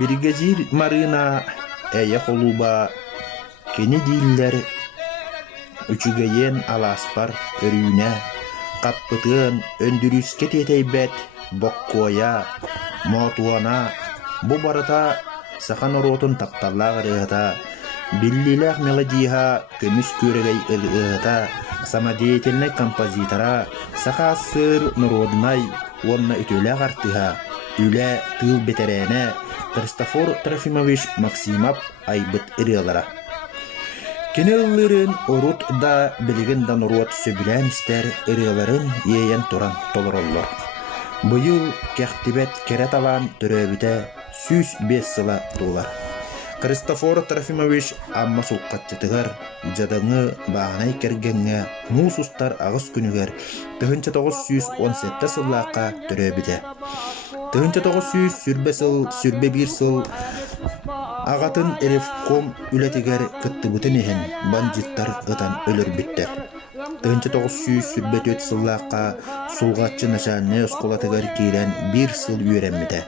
Бригадир Марина Эяхолуба кени диллер үчүгейен аласпар өрүүнэ каппытын өндүрүскө тетейбет боккоя мотуана бу барыта сахан оротун тапталлаагырыта биллилэх мелодиха көмүс көрөгей ылыта самодеятельный композитора сахасыр народнай онна үтөлэ артыха үлэ тыл бетерене Христофор Трофимович Максимов айбыт ырыалара. Кенеллерин орут да билеген дан орут сөбүлән истер ырыаларын иеен туран толороллор. Быйыл кәхтибет керет алан төрөбүтэ 105 сыла доллар. Христофор Трофимович амма сулкатчытыгар жадаңы баанай кергенге муусустар агыс күнүгер 1917 сыллаакка төрөбүтэ. 1900 сүрбе сыл, сүрбе бир сыл агатын эрефком үлетигер кыттыбытын ехен бандиттар ытан өлөр биттер. 1900 сүрбе 4 сыллаакка сулгатчы начальный осколатыгар кирен бир сыл үйренмите.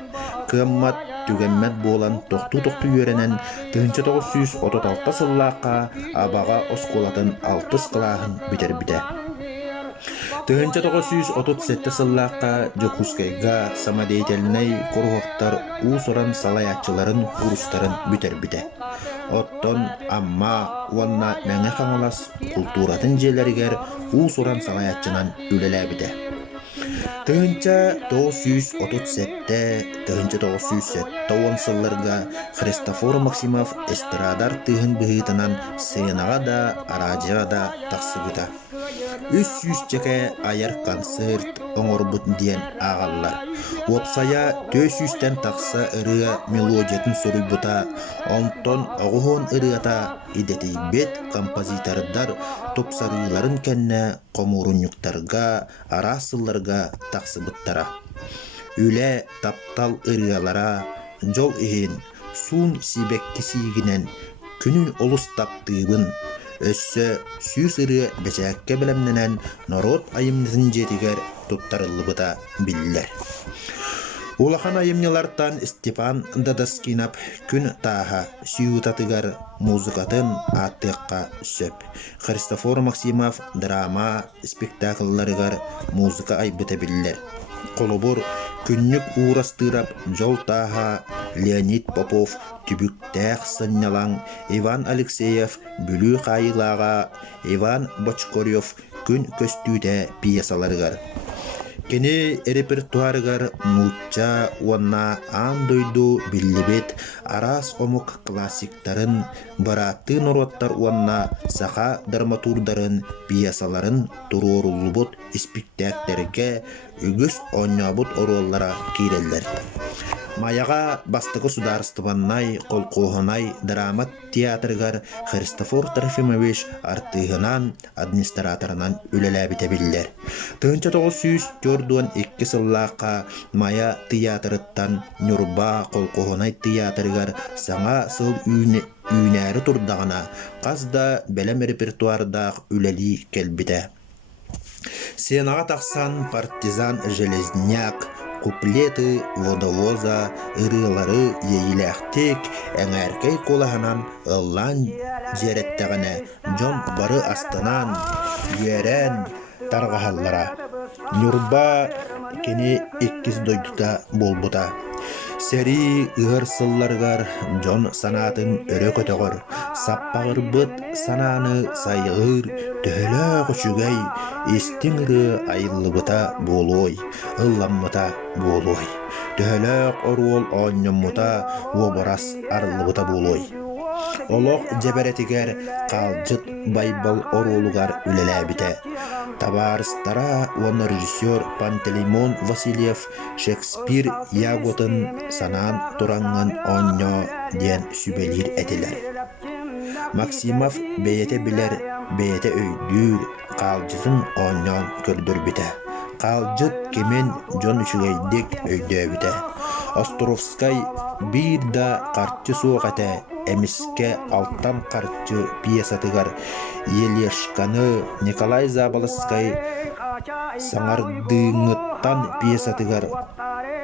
Кыммат түгенмет болан тоқту үйренен 1936 сыллаакка абага осколатын 6 сылаахын битер бите. 1937 сыллаакка Жокускайга самодеятельный кургактар уусуран салаячыларын курустарын бүтер-бите. Оттон амма уанна мәңе қаңалас культуратын желерігер уусуран салаячынан үлеләбіде. 1937-1970 сылларга Христофор Максимов эстрадар тыгын быһытынан сыйынага да, аражыга да тақсыбыта. 300 чеке аяр концерт оңорбут диен агаллар. Опсая 400-тен тақса ырыа мелодиятын соруйбута, онтон оғухон ырыата идети бет композитордар топсарыйларын кенне комурунюктарга, арасылларга тақсыбыттара. Үле таптал ырыалара, жол ихин, суун сибекки сигинен, күнүн олус таптыыбын, өссө сүүс ыры бәчәкке білімненен народ айымнытын жетігер туттарылыбыта биллер. Улахан айымнылартан Степан Дадаскинап күн тааха сүйутатыгар музыкатын аттыққа сөп. Христофор Максимов драма спектаклларыгар музыка айбыта биллер. Колобур күннүк уурастырап жол тааха Леонид Попов түбүктәк сыннялаң, Иван Алексеев бүлүү қайылаға, Иван Бочкорев күн көстүүтә пьесаларыгар. Кені репертуарыгар нучча уанна андойду биллибет арас омук классиктарын, баратты нороттар уанна саха драматурдарын, пьесаларын турорулубут спектактерге үгіс онябут ороллара киреллер. Маяга бастығы сударыстываннай, қолқоғынай драмат театрыгар Христофор Трофимович артыгынан администраторынан үлеләбіте білдер. 1942 сыллаққа Мая театрыттан Нюрба қолқоғынай театрыгар саңа сыл үйнәрі турдағына қазда бәлем репертуардақ үлелі келбіте. Сенаға тақсан партизан железняк, куплеты водовоза, ырылары ейіләқтек, әңәркей колаханан ыллан жереттәғіне, жон бары астынан, үйерен тарғахаллара. Нюрба кені 2 дойдута болбута. Сәри ұғыр сылларғар жон санатын өрі көтіғыр, саппағыр бұт сананы сайығыр, төхілі құшығай, естіңірі айылыбыта болой, ылламыта болой, төхілі оруол оңнымыта обарас арлыбыта болой. Олық жебәретігер қалжыт байбал оролугар үлеләбіте. Табарыстара оны режиссер Пантелеймон Васильев Шекспир яготын санаан тураңын оңно ден сүбелир әтелер. Максимов бейете билер, бейете өйдүүр, қалжытын оңнан көрдөр бите. Қалжыт кемен жон үшігейдік өйдөбіте. Островскай bir da qarçı soğate, эмиске алтан қарчы пьесатыгар Елешканы Николай Заболоскай саңардыңыттан пьесатыгар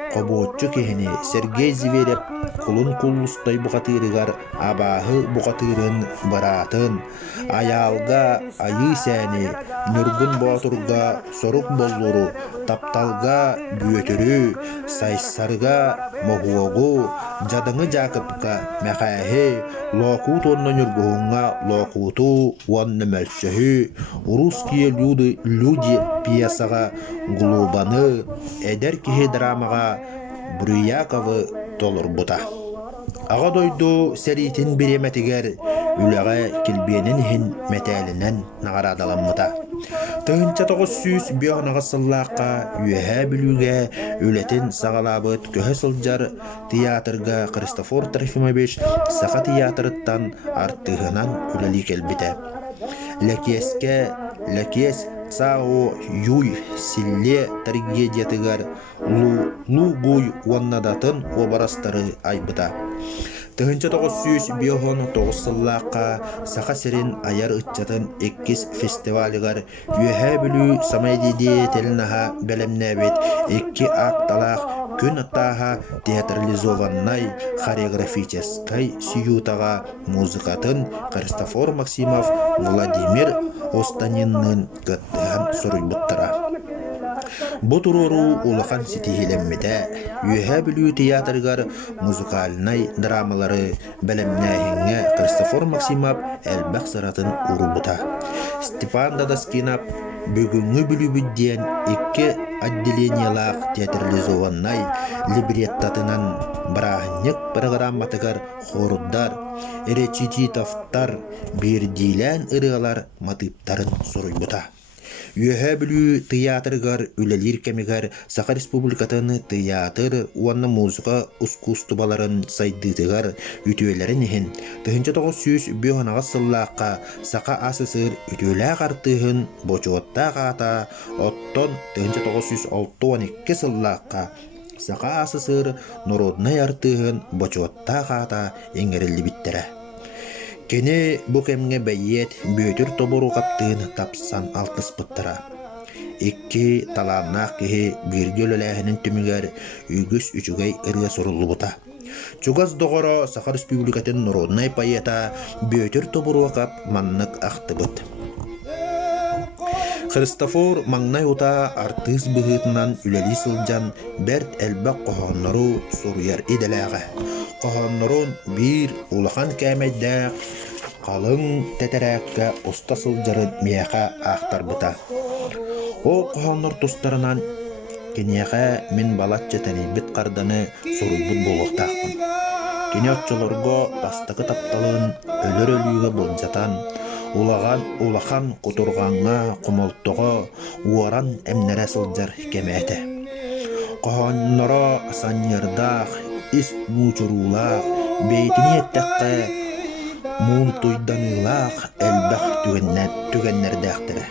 Қобоччу кехіне Сергей Зверев кулун куллустай бұқатырыгар абағы бұқатырын баратын аялға айы сәні нүргін боғатырға сорук боллуру тапталға бүйөтірі сайсарга моғуогу жадыңы жақыпқа мәқәхе лоқут онны нүргуңа лоқуту онны мөлсөхі русские люди пьесаға глубаны эдер кихи драмаға Брюяковы толыр бұта. Аға дойду сәритін береметігер үліға келбенін хин мәтәлінен нағарадаланмыта. Тығынча 905 сыллаққа үйәе білуге өлетін сағалабыт көхі сылжар театрға Христофор Трофимович сақа театрыттан артығынан үлілі келбіті. Ләкес Сао юй силле трагедиятыгар лугуй уаннадатын обарастары айбыта. Тыгынча 909 сыллаққа сақа сирин аяр ытчатын 2 фестивалыгар үйәе білу самайдеде телінаға бәлемнәбет 2 акталақ күн аттаға театрализованнай хореографическай сиютаға музыкатын Христофор Максимов Владимир Останиннын кыттыған сұрыйбыттыра. Бұ туруру улахан ситихилеммете, үйәе білу театргар музыкалынай драмалары бәлемнәхіңе Христофор Максимов әлбәқ сыратын урубута. Степан Дадаскинап бүгінгі білу бүдден 2 отделениялақ театрализованнай либреттатынан бірағынық программатыгар хоруддар, речитативтар, бердилән ырыалар матыптарын сұрыйбыта. Үйәе білу театргар үлелер кемегар Сақа Республикатын театр уанна музыка искусстволарын сайдытыгар үтүөлерин ехин. 1905 сыллаққа Сақа АССР үтүөлә қартыхын бочуотта қата, оттон 1912 сыллаққа Сақа АССР народнай артыхын бочуотта қата еңерілі биттері. Кене бұ кемге бәйет бөтір тобыру қаптығын тапсан алтыс бұттыра. 2 таланнақ кеге біргел өләхінің түмігер үйгіс үчігей ұрға сұрылы бұта. Чугаз доғыра Сақа Республикатын народнай пайета бөтір тобыру қап маннық ақты бұт. Христофор маңнай ұта артыз бұғытынан үләлі сылжан бәрт әлбәқ қоғанлару сұруяр еделәғі. Қоғанларын бір улахан кәмәйдәқ қалың тәтәрәкке ұста сылжарын мияқа ақтар бұта. О қоғанлар тұстарынан кенеға мен балатчы тәнейбіт қарданы сұруйбыт болуқтақпын. Кене отчыларға бастықы тапталын өлір өлігі болжатан, улахан құтырғанға құмылттығы уаран әмнәрә сылжар кәмәті. Қоғанлара асаньярдақ, ис мучурулақ, бейтіні еттәққа муын тойданылақ әлбәқ түгеннердәқтірі.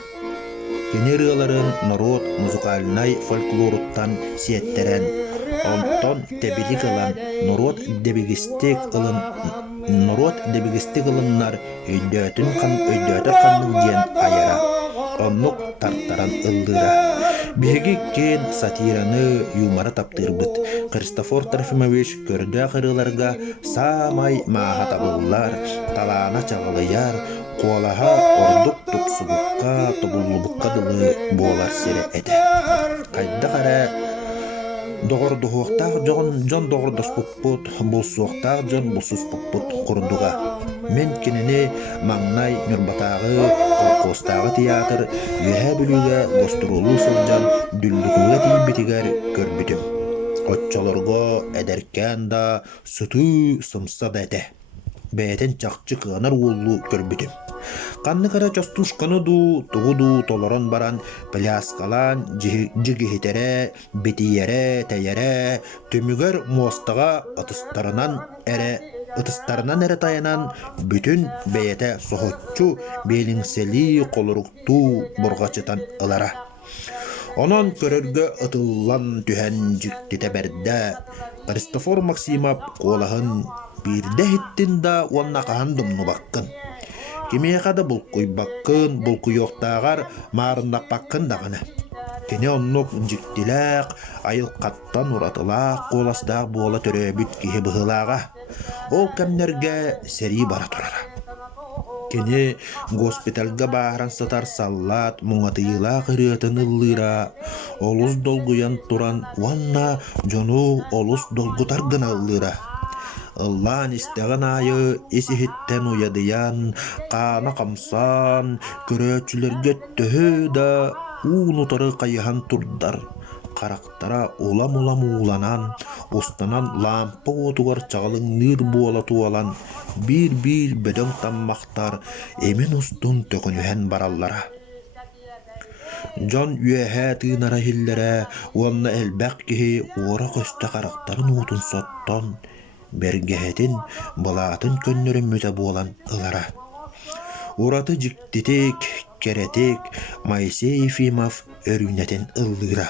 Кенерыларын народ музыкалынай фольклоруттан сиеттерен, онтон тәбілік ылан народ дебегістік ылыннар өйдөтір қанның ден айара, оннық тартаран ылдыра. Беги кен сатираны юмара таптырбыт. Христофор Трофимович көрді қырыларға самай маға табылылар, талана чағылыяр, қуалаға ордық тұпсығыққа, тұбыллыбыққа дылы болар сері әді. Қайда қара доғырдығықтақ жон доғырдыс бұппыт, бұлсуықтақ жон бұлсыз бұппыт құрындыға. Мен кеніне маңнай нүрбатағы, қостағы театр, үйәе білуге ғостырулу сылжан дүллікуге дейбетігер көрбітім. Отчаларға әдеркен да сұты сымса дәді. Бәйтен чақчы қығанар олу көрбітім. Қанны қара частушқаны тұғыду толырын баран пляскалан, жігіхетере, бетиере, тәйере, төмігер муастыға атыстарынан әрі ытыстарынан әрі таянан бүтін бәйеті соғытчу беліңсели қолырықту бұрғачытан ылара. Онон көрөргө ытыллан түһэн жіктете бәрді Христофор Максимов қолағын бирде хиттин да уанна қахан думну баққын. Кемеяқада бұлқуй баққын, бұлқуй оқтағар маарындақ баққын дағаны. Кене оннук жіктіләқ, айыл қаттан ұратылақ, қоластақ бола төрөбіт кеhe бұғылаға. Ол кәмнерге сәрі бара тұрара. Кене госпитальга бааран сатар саллат, мұңатыйыла қырыатын ыллыра. Олус долгуян туран уанна жону олус долгутаргын ыллыра. Ыллан истеген айы исихиттен уядыян, қана қамсан, көрөчілерге төхі да уунутары қайыхан турдар. Қарақтара улам-улам уланан, устанан лампы отугар чағылың ныр буала туалан, бір-бір бөдөң таммақтар емен устун төкінуhen бараллара. Жон үйәхә тыынара хилләрә, уанна әлбәк кеһи уора көстә қарақтарын утун соттон, бергәһетин балатын көннөрөн мүтә буолан ылара. Ураты жиктитик, керетик, Моисей Ефимов өрүнәтен ыллыра.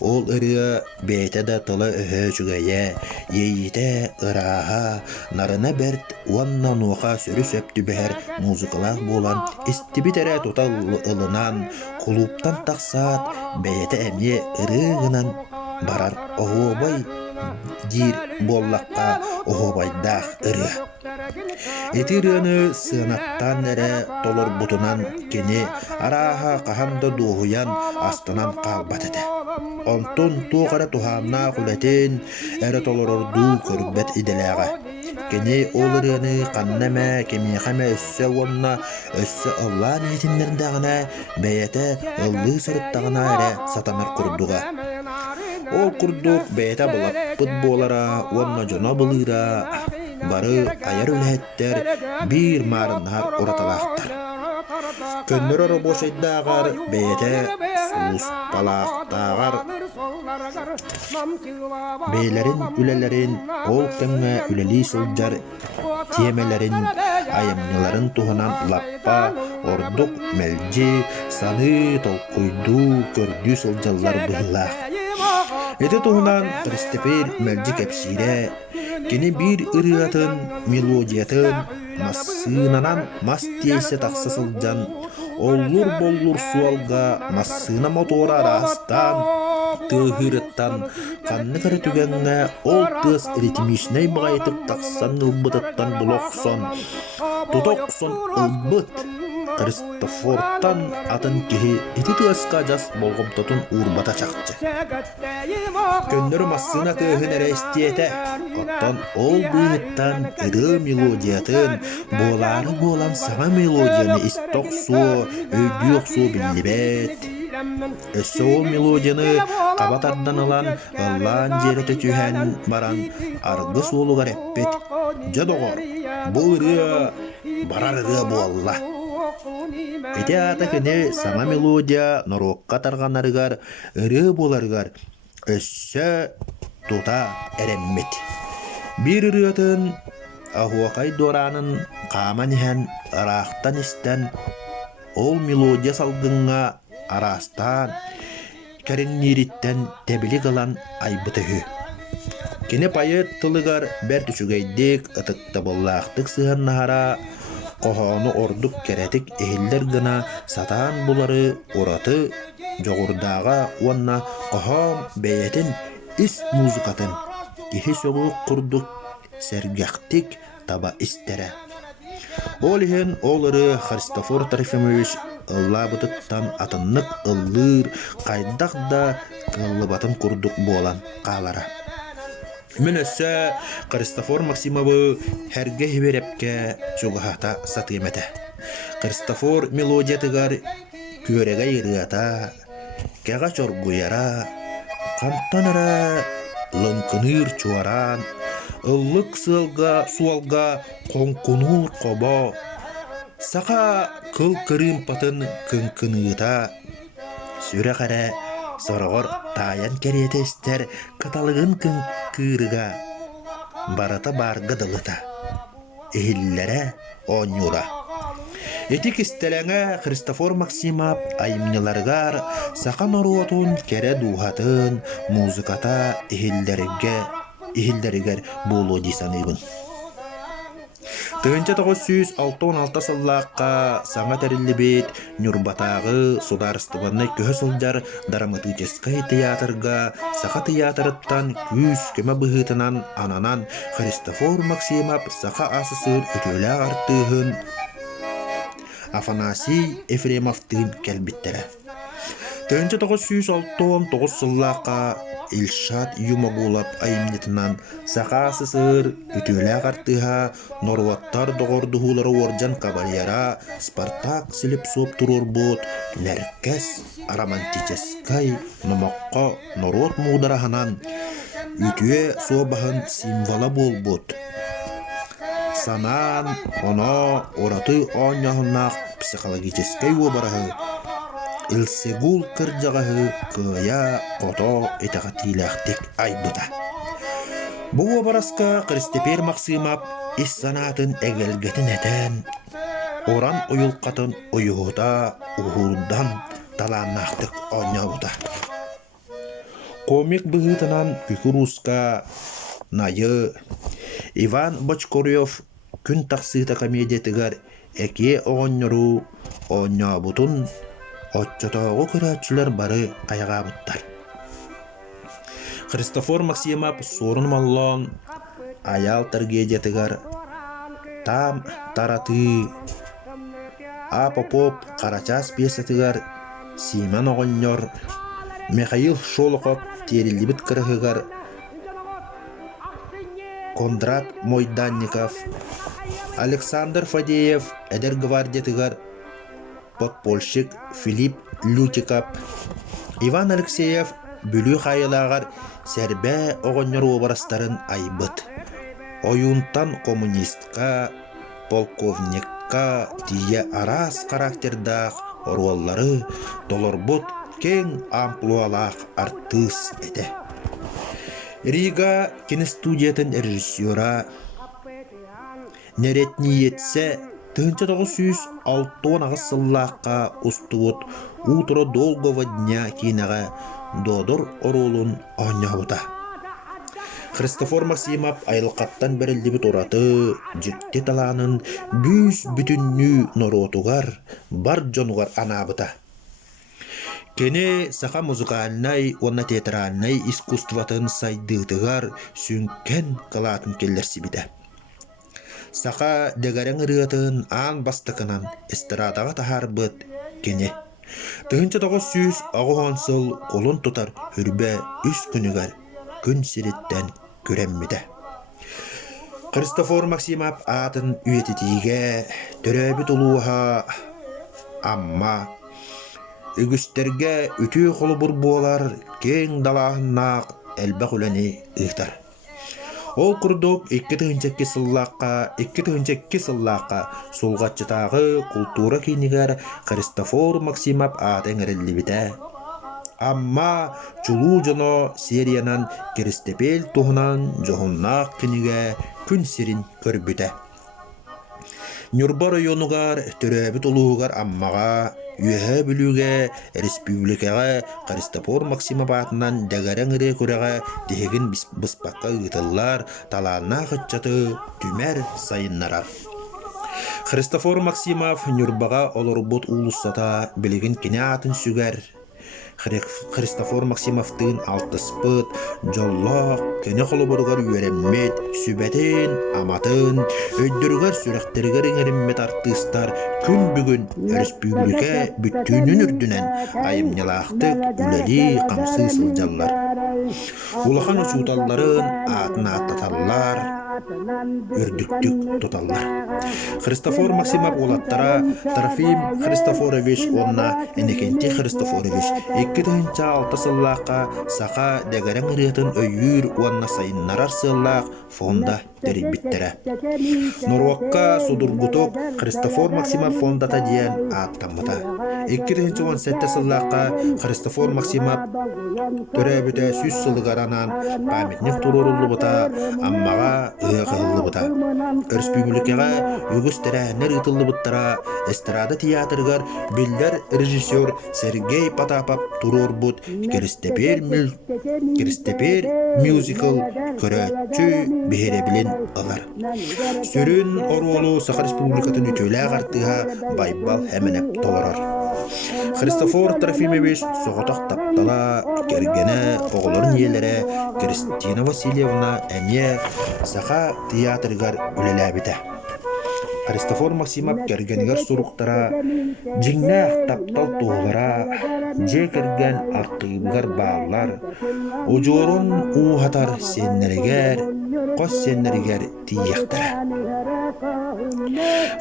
Ол ырыа бәйті да тылы өһө чүгәйә, ейите ыраха, нарына бәрт уанна нуаха сөрі сөпті бәр музыкалақ болан, истибитере тутал ылынан, клубтан тақсат, бәйті әме ырығынан барар оғобай дир боллаққа оғобайдақ ырыа. Эти ырыаны сынаттан әрі толыр бұтынан кені араха қахамда дуғуян астынан қалбатыды. Онтон туғара тухамна құлетін әрі толырырду көрбет иделәға. Кені ол ырыаны қаннама кемеқаме өссі онна өссі Аллан етіндердағына бәйеті ыллы сұрыттағына әрі сатанар құрдуға. Ол құрдуқ бәйеті бұлаппыт болара, онна жона бұлыра, бары аяр өләттер бір марынар ұраталақтар. Көннөр оры бошайдағар бәйеті суыс балақтағар. Бәйлерін, үлелерін, ол кәмі үлелі сылжар темелерін, айымныларын туғынан лаппа, ордық, мәлжі, саны, толқойду, көрді сылжалар бұғылақ. Эти туғынан Христофор мәлжі кәпсире, кені бір ырыатын, мелодиятын, массынанан мас тейсе тақсы сылжан, оллур боллур суалға массына мотора арастан, тыгырыттан, қанны кәрі түгенге ол тыз ритмишней бағайтып тақсан ылбытыттан бұлоқсон, тұтоқсон ылбыт. Христофортан атын кеһи ити тыаска жас болгомтотун урбата чакчы. Көннөр массына тыгын эрестиете, оттон ол быйыттан ыры мелодиятын, болары болан саңа мелодияны истоксу, өйдүөксу биллибет. Өссө ол мелодияны кабатардан алан, аллан жереті түйән баран, арғы суолугар эппет. Жадоғор, бұл ыры барар ыры болла. Эти ата кене сама мелодия норокка тарганарыгар, ыры боларыгар, өссө тута эреммет. Бир ырыатын ахуакай доранын каманихан арахтан истен, ол мелодия салгынга арастан, кәріннериттен тәбілі қалан айбытығы. Кене пайыт тылыгар бәр түшігейдік ытыкта боллақтық сыған нахара, қоғаны ордық кәретік әйілдер гына сатан бұлары ораты жоғырдаға уанна қоғам бәйетін іс музыкатын кехи соғы құрдық сәргәқтік таба істері. Ол ехен олары Христофор Трофимович ылла бұтыттан атыннық ыллыр қайдақ да қылыбатын құрдық болан қалара. Мен өссі Христофор Максимовы әрге хеберепке чуғахата сатыметі. Христофор мелодиятығар көреге еріғата, кәға чоргуяра, қантанара, лынкыныр чуаран, ыллық суалға қонқынур қоба, сақа қыл кырым патын күнкынығыта, сүрі қара сорогор таян керете істер каталыгын кырыга. барата барга дылыта. Эхиллере оңюра. Этик истелеңе Христофор Максимов айымныларгар сақан оруотун кере дуғатын музыката эхиллеригер болу дисаныбын. Тыгынча 966 сыллаққа саңа тәрілі бет Нюрбатағы сударыстыбанны көһө сылжар драматическай театрга сақа театрыттан күз көмі бұғытынан ананан Христофор Максимов сақа асысыр өтөлі артығын Афанасий Ефремовтың кәлбіттері. Тыгынча 969 сыллаққа Илшат Юмагулап айымнетынан сақа асысыр өтөлі артыға Норваттар доғырдығылары оржан кавалера Спартак сіліп соп тұрыр бұд нәркес романтическай номаққа народ мудараханан үтіе собағын символа бол бұд. Санан, она ораты оңяғынақ психологическай обарағы Илсегул кыржағығы кыя қото этағатилақтек айбыта. Бұл обараска Христофор Максимов ис санатын әгелгетін әтен, оран ойылқатын ойығыта ұғырдан таланақтық оңяуыта. Комик бұғытынан күкіруска найы Иван Бочкорев күн тақсыта комедиятығар әке оғыныру оңяубытын отчотоғы көрәтшілер бары қайға бұттар. Христофор Максимов сорын маллон аял трагедиятығар там тараты Апопоп қарачас пьесатығар Симон оғынер Михаил Шолохов терилибіт кірігігар Кондрат Мойданников Александр Фадеев әдер гвардиятығар подпольщик Филипп Лютиков Иван Алексеев бүлі қайылағар сәрбә оғынер обарастарын айбыт. Ойынтан коммунистка, полковникка тие арас характердақ оруаллары долорбут кең амплуалақ артыс әді. Рига киностудиятын режиссера Неретни етсе 1906 сыллаққа ұстуыт утро долгого дня кинаға додор оролун оңяуыта. Христофор Максимов айылқаттан бірілдібіт ораты жікте таланын бүйс бүтінні норотуғар бар жонуғар анабыта. Кене сақа музыкальнай, онна театральнай искусстватын сайдығытығар сүнкен калатын келлерсі біді. Сақа дегәрен ырыатын аң бастықынан эстрадаға тахар бұд кене. 1900 ағуғансыл қолын тұтар үрбе үс күнігер күн сиреттен көрәммеді. Христофор Максимов атын үйететіге түрәбі тұлуға амма үгістерге үті қолы бұр болар кең далағыннақ әлбәқ үләне ұйтар. Ол күрдік 2-2 сыллаққа солғатчытағы культура кейнігер Христофор Максимов атын әрілі біті. Амма чулу жоно сериянан керістепел тұғынан жоғыннақ кейніге күн сирин көрбіті. Нюрба районугар төрөбүт улуугар аммага үйе бүлүүгө республикага Христофор Максимов атынан дагараңыры көрөга дегин быспакка ыйтыллар талаана хыччаты түмер сайыннарар. Христофор Максимов Нюрбага олорбут улуссата билигин кине атын сүгер. Христофор Максимовтың алтыспыт, жоллақ, кене қолы бұрғар үйереммет, сүбәтін, аматын, өйдіргар сүрәқтергер еңереммет артыстар күн бүгін республика бүттүүнүн үрдінен айымнелақтық үләли қамсы сылжаллар. Улахан ұчуталларын атына аттаталлар, үрдүктүк туталлар. Христофор Максимов улаттара Трофим Христофорович онна Энекенти Христофорович 2006 сыллааққа сақа дәгәрәң ырыатын өйүр уанна сайыннарар сыллаақ фонда терибиттере. Норвакка судургутук Христофор Максимов фондата диен аттаммыта. 2017 сыллааққа Христофор Максимов төрөбүтэ сүз сылыгаранан памятник туруруллубута, аммага ыйагыллыбыта. Республикага үгүс терәһнер ытыллыбыттара эстрада театрыгар билдер режиссер Сергей Потапов турурбут Кирстепер мюзикл көрөтчү бехеребилин алар. Сүрүн оролу Саха Республикатын үтөлә артыга байбал хәменеп толорор. Христофор Трофимович соғотақ таптала кергене оғылырын елері Кристина Васильевна әне Саха театрыгар үлеләбіті. Христофор Максимов кергенігер сұруқтара, жиңнәқ таптал туғылара, же керген артығығар бағылар, ұжорын уғатар сеннерігер, қос сеннерігер тияқтара.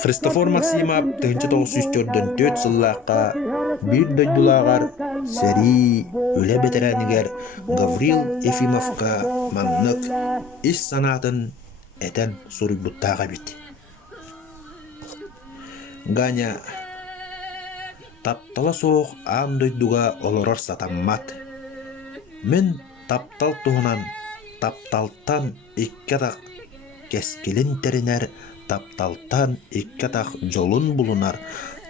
Христофор Максимов 1904 сыллаққа бір дөйдулағар сәри өлі бетерәнігер Гаврил Ефимовқа маңнық іс санатын әтен сұрыбыттаға бет. Ганя таптала соқ ан дөйдуға олорор сатаммат. Мен таптал туғынан тапталтан иккатақ кескелін терінер, тапталтан иккатақ жолын бұлынар,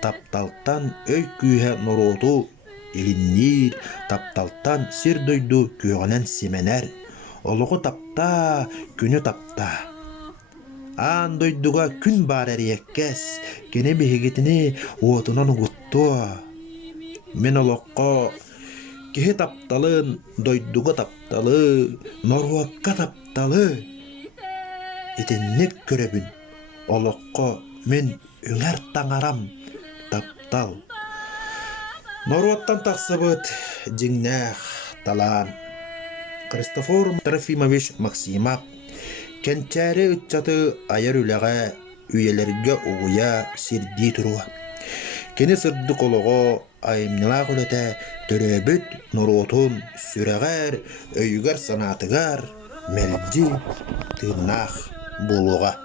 тапталтан өй күйе нұроту илиннир, тапталтан сир дөйду күйғанен семенер, олығы тапта, күні тапта. Ан дөйдуға күн бар әріеккес, кене бігетіні отынан ұғыттуа. Мен олыққа кеhe тапталын, дөйдуға тапталы, норвакка тапталы. Етеннек көребін, олыққа мен үңәр таңарам таптал. Норваттан тақсыбыт жиңнәқ талан. Христофор Трофимович Максимов кенчәрі үтчаты айыр үліға үйелерге оғуя сирди тұруа. Кені сырды қолығы айымнылақ үліті түрөбіт нұротын сүрәғәр, өйгәр санатығар, мәлді тырнақ болуға.